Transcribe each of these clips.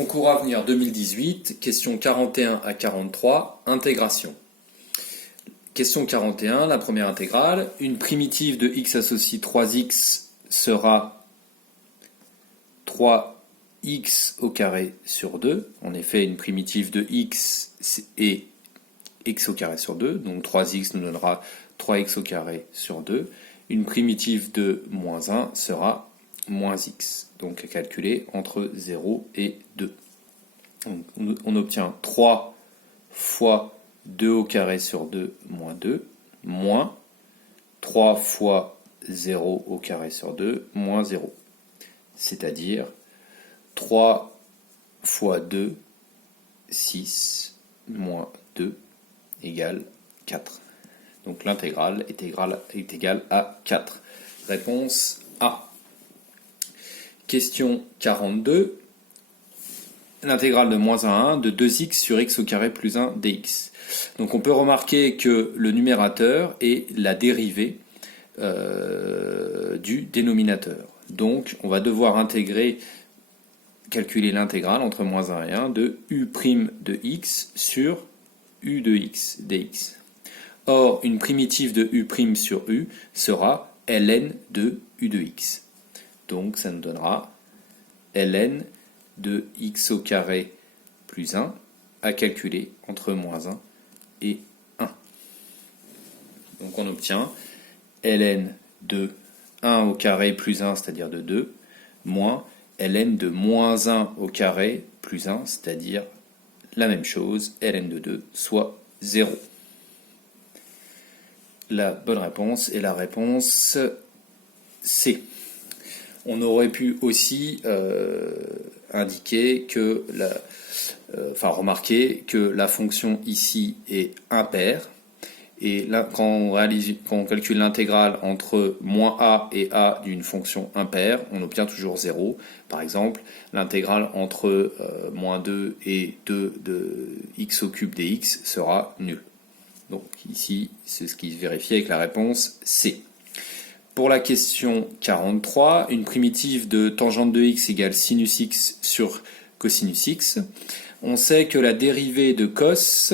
Concours à venir 2018, questions 41 à 43, intégration. Question 41, la première intégrale. Une primitive de x associe 3x sera 3x au carré sur 2. En effet, une primitive de x est x au carré sur 2. Donc 3x nous donnera 3x au carré sur 2. Une primitive de moins 1 sera moins x. Donc à calculer entre 0 et 2. Donc, on obtient 3 fois 2 au carré sur 2 moins 2, moins 3 fois 0 au carré sur 2 moins 0. C'est-à-dire 3 fois 2, 6, moins 2, égale 4. Donc l'intégrale est égale à 4. Réponse A. Question 42. L'intégrale de moins 1 à 1 de 2x sur x au carré plus 1 dx. Donc on peut remarquer que le numérateur est la dérivée du dénominateur. Donc on va devoir calculer l'intégrale entre moins 1 et 1 de u' de x sur u de x dx. Or, une primitive de u' sur u sera ln de u de x. Donc ça nous donnera ln de x au carré plus 1 à calculer entre moins 1 et 1. Donc on obtient ln de 1 au carré plus 1, c'est-à-dire de 2, moins ln de moins 1 au carré plus 1, c'est-à-dire la même chose, ln de 2, soit 0. La bonne réponse est la réponse C. On aurait pu aussi remarquer que la fonction ici est impaire. Et là, quand on calcule l'intégrale entre moins a et a d'une fonction impaire, on obtient toujours 0. Par exemple, l'intégrale entre moins 2 et 2 de x au cube dx sera nulle. Donc ici, c'est ce qui se vérifie avec la réponse C. Pour la question 43, une primitive de tangente de x égale sinus x sur cosinus x. On sait que la dérivée de cos,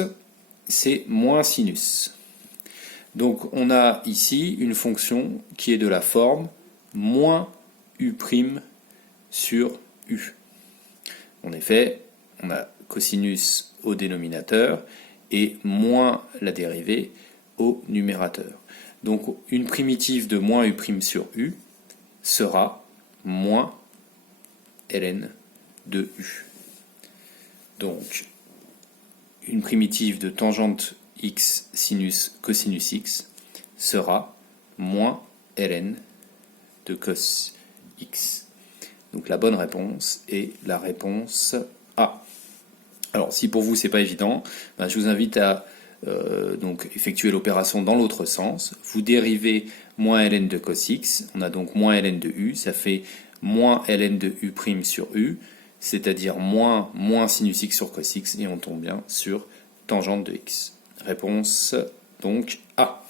c'est moins sinus. Donc on a ici une fonction qui est de la forme moins u' sur u. En effet, on a cosinus au dénominateur et moins la dérivée au numérateur. Donc une primitive de moins u' sur u sera moins ln de u. Donc une primitive de tangente x sinus cosinus x sera moins ln de cos x. Donc la bonne réponse est la réponse A. Alors si pour vous c'est pas évident, je vous invite à donc effectuer l'opération dans l'autre sens. Vous dérivez moins ln de cos x, on a donc moins ln de u, ça fait moins ln de u' sur u, c'est-à-dire moins sinus x sur cos x, et on tombe bien sur tangente de x. Réponse donc A.